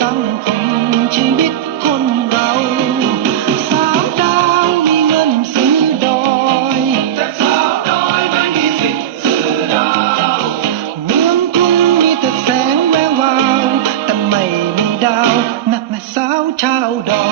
สังคมชีวิตคนเราสาวดาวมีเงินซื้อดอยแต่สาวดอยไม่มีสิทธิ์ซื้อดาวเมืองกรุงมีแต่แสงแวววาวแต่ไม่มีดาวนักแม่สาวชาวดอย